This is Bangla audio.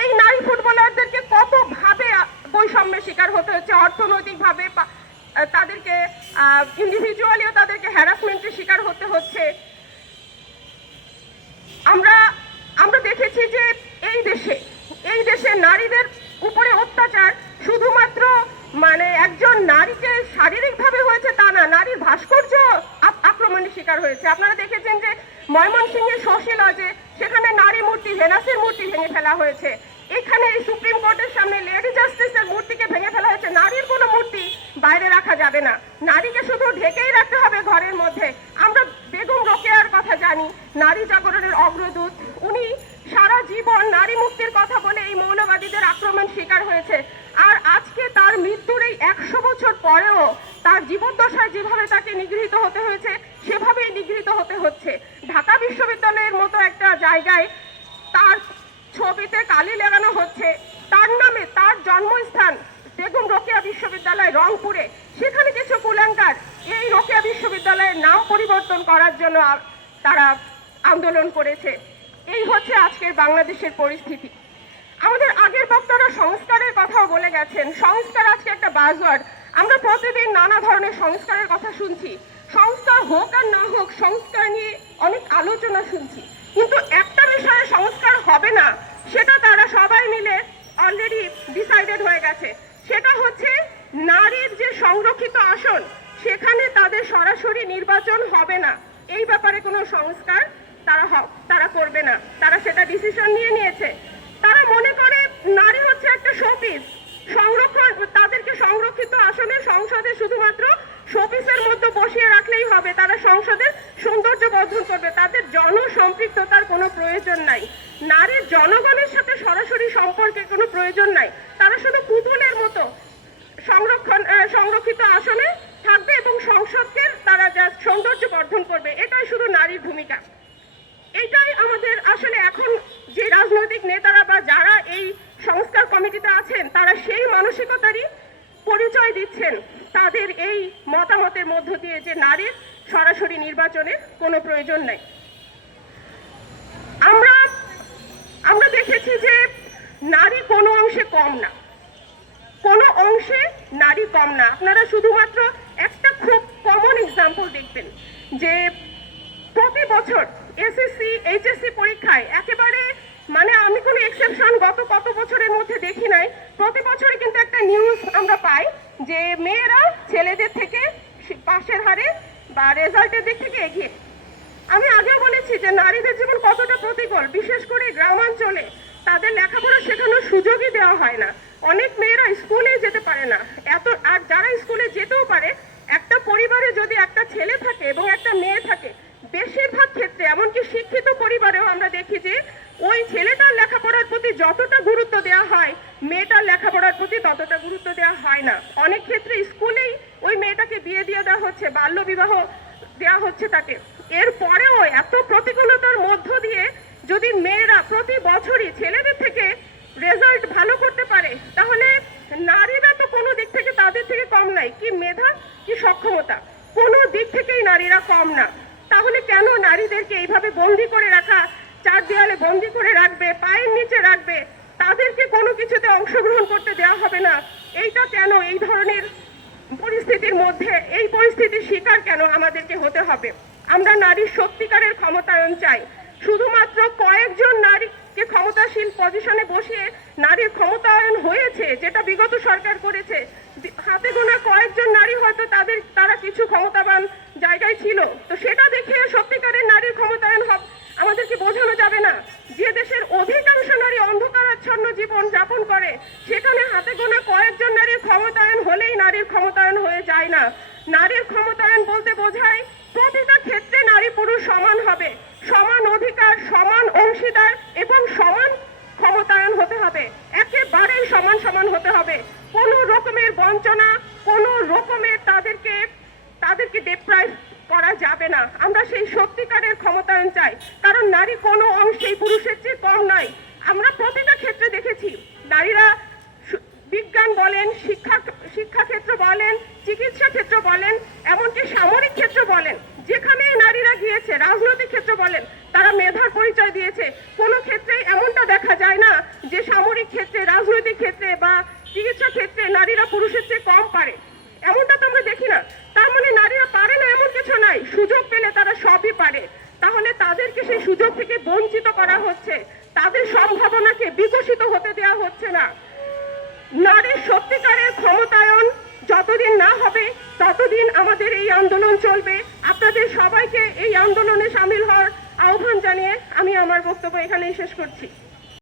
এই নারী ফুটবলারদেরকে কতভাবে বৈষম্যের শিকার হতে হচ্ছে, অর্থনৈতিকভাবে তাদেরকে ইন্ডিভিজুয়ালিও তাদেরকে হ্যারাসমেন্টের শিকার হতে হচ্ছে। আমরা দেখেছি যে এই দেশে নারীদের উপরে অত্যাচার শুধুমাত্র একজন নারীকে শারীরিকভাবে হয়েছে তা না, নারীর ভাস্কর্য আক্রমণের শিকার হয়েছে। আপনারা দেখেছেন যে ময়মনসিংহের শশীলজে সেখানে নারী মূর্তি, ভেনাসের মূর্তি ভেঙে ফেলা হয়েছে। এখানে সুপ্রিম কোর্টের সামনে লেডি জাস্টিসের মূর্তিকে ভেঙে ফেলা হয়েছে। নারীর কোনো মূর্তি বাইরে রাখা যাবে না, নারীকে শুধু ঢেকেই রাখতে হবে ঘরের মধ্যে। আমরা বেগম রোকেয়ার কথা জানি, নারী জাগরণের অগ্রদূত। উনি সারা জীবন নারী মুক্তির কথা বলে এই মৌলবাদীদের আক্রমণ শিকার হয়েছে। আর আজকে তার মৃত্যুর এই 100 বছর পরেও তার জীবদ্দশায় যেভাবে তাকে নিগৃহীত হতে হয়েছে সেভাবেই নিগৃহীত হতে হচ্ছে। ঢাকা বিশ্ববিদ্যালয়ের মতো একটা জায়গায় তার ছবিতে কালি লাগানো হচ্ছে, তার নামে, তার জন্মস্থান বেগম রোকেয়া বিশ্ববিদ্যালয় রংপুরে, সেখানে কিছু কুলাঙ্গার এই রোকেয়া বিশ্ববিদ্যালয়ের নাম পরিবর্তন করার জন্য তারা আন্দোলন করেছে। এই হচ্ছে আজকের বাংলাদেশের পরিস্থিতি। আমাদের আগের বক্তারা সংস্কারের কথাও বলে গেছেন। সংস্কার আজকে একটা বাজওয়ার্ড। আমরা প্রতিদিন নানা ধরনের সংস্কারের কথা শুনছি। সংস্কার হোক আর না হোক, সংস্কার নিয়ে অনেক আলোচনা শুনছি, কিন্তু একটা বিষয়ে সংস্কার হবে না সেটা তারা সবাই মিলে অলরেডি ডিসাইডেড হয়ে গেছে। সেটা হচ্ছে নারীর যে সংরক্ষিত আসন সেখানে তাদের সরাসরি নির্বাচন হবে না। এই ব্যাপারে কোনো সংস্কার তারা করবে না। তারা সেটা ডিসিশন নিয়ে নিয়েছে। তারা মনে করে নারী হচ্ছে একটা শোপিস, তাদেরকে সংরক্ষিত আসনে সংসদে শুধুমাত্র শোপিসের মধ্যে বসিয়ে রাখলেই হবে, তারা সংসদের সৌন্দর্য বর্ধন করবে। তাদের জনসম্পৃক্ততার কোনো প্রয়োজন নাই, নারীর জনগণের সাথে সরাসরি সম্পর্কের কোনো প্রয়োজন নাই। তারা শুধু পুতুলের মতো সংরক্ষিত আসনে থাকবে এবং সংসদকে তারা যা সৌন্দর্য বর্ধন করবে, এটাই শুধু নারীর ভূমিকা। এইটাই আমাদের আসলে এখন যে রাজনৈতিক নেতারা বা যারা এই সংস্কার কমিটিতে আছেন তারা সেই মানসিকতারই পরিচয় দিচ্ছেন তাদের এই মতামতের মধ্য দিয়ে, যে নারীর সরাসরি নির্বাচনের কোনো প্রয়োজন নেই। আমরা দেখেছি যে নারী কোনো অংশে কম না, কোনো অংশে নারী কম না। আপনারা শুধুমাত্র একটা খুব কমন এক্সাম্পল দেখবেন যে প্রতি বছর এসএসসি এইচএসসি পরীক্ষায় একেবারে আমি কোনো এক্সেপশন গত কত বছরের মধ্যে দেখি নাই, প্রতি বছরে কিন্তু একটা নিউজ আমরা পাই যে মেয়েরা ছেলেদের থেকে পাশের হারে বা রেজাল্টের দিক থেকে এগিয়ে। আমি আগেও বলেছি যে নারীদের জীবন কতটা প্রতিকূল, বিশেষ করে গ্রামাঞ্চলে তাদের লেখাপড়া শেখানোর সুযোগই দেওয়া হয় না। অনেক মেয়েরা স্কুলে যেতে পারে না। আর যারা স্কুলে যেতেও পারে, একটা পরিবারে যদি একটা ছেলে থাকে এবং একটা মেয়ে থাকে, বেশিরভাগ ক্ষেত্রে এমনকি শিক্ষিত পরিবারেও আমরা দেখি যে ওই ছেলেটার লেখাপড়ার প্রতি যতটা গুরুত্ব দেওয়া হয় মেয়েটার লেখাপড়ার প্রতি ততটা গুরুত্ব দেওয়া হয় না। অনেক ক্ষেত্রে স্কুলেই ওই মেয়েটাকে বিয়ে দিয়ে দেওয়া হচ্ছে, বাল্য বিবাহ দেওয়া হচ্ছে তাকে। এরপরেও এত প্রতিকূলতার মধ্য দিয়ে যদি মেয়েরা প্রতি বছরই ছেলেদের থেকে রেজাল্ট ভালো করতে পারে, তাহলে নারীরা তো কোনো দিক থেকে তাদের থেকে কম নাই। কি মেধা, কি সক্ষমতা, কোনো দিক থেকেই নারীরা কম না। তাহলে কেন নারীদেরকে এইভাবে বন্দি করে রাখা, চার দেওয়ালে বন্দি করে রাখবে, পায়ের নিচে রাখবে, তাদেরকে কোনো কিছুতে অংশগ্রহণ করতে দেওয়া হবে না? এইটা কেন? এই ধরনের পরিস্থিতির মধ্যে এই পরিস্থিতির শিকার কেন আমাদেরকে হতে হবে? আমরা নারীর সত্যিকারের ক্ষমতায়ন চাই। শুধুমাত্র কয়েকজন নারীকে ক্ষমতাশীল পজিশনে বসিয়ে নারীর ক্ষমতায়ন হয়েছে, যেটা বিগত সরকার করেছে। হাতে গোনা কয়েকজন নারী হয়তো তারা কিছু ক্ষমতাবান জায়গায় ছিল, তো সেটা দেখে সত্যিকারের নারীর ক্ষমতায়ন আমাদেরকে বোঝানো যাবে না। যে দেশের অধিকাংশ নারী অন্ধকারাচ্ছন্ন জীবন যাপন করে, সেখানে হাতে গোনা কয়েকজন নারীর ক্ষমতায়ন হলেই নারীর ক্ষমতায়ন হয়ে যায় না। নারীর ক্ষমতায়ন বলতে বোঝায় প্রতিটা ক্ষেত্রে নারী পুরুষ সমান হবে, সমান অধিকার, সমান অংশীদার এবং সমান ক্ষমতায়ন হতে হবে। একেবারেই সমান সমান হতে হবে। কোনো রকমের বঞ্চনা, কোনো রকমের তাদেরকে ডিপ্রাইভ করা যাবে না। আমরা সেই সত্যিকারের ক্ষমতায়ন চাই, কারণ নারী কোনো অংশেই পুরুষের চেয়ে কম নয়। আমরা প্রতিটা ক্ষেত্রে দেখেছি নারীরা, বিজ্ঞান বলেন, শিক্ষা ক্ষেত্র বলেন, চিকিৎসা ক্ষেত্র বলেন, এমনকি সামরিক ক্ষেত্র বলেন, যেখানেই নারীরা গিয়েছে, রাজনৈতিক ক্ষেত্র বলেন, তারা মেধার পরিচয় দিয়েছে। কোনো ক্ষেত্রেই এমনটা দেখা চিকিৎসা ক্ষেত্রে নারীরা পুরুষের চেয়ে কম পারে, এমনটা তো আমরা দেখি না। তার মানে নারীরা পারে না এমন কিছু নাই, সুযোগ পেলে তারা সবই পারে। তাহলে তাদেরকে সেই সুযোগ থেকে বঞ্চিত করা হচ্ছে, তাদের সম্ভাবনাকে বিকশিত হতে দেওয়া হচ্ছে না। নারীর সত্যিকারের ক্ষমতায়ন যতদিন না হবে ততদিন আমাদের এই আন্দোলন চলবে। আপনাদের সবাইকে এই আন্দোলনে সামিল হওয়ার আহ্বান জানিয়ে আমি আমার বক্তব্য এখানেই শেষ করছি।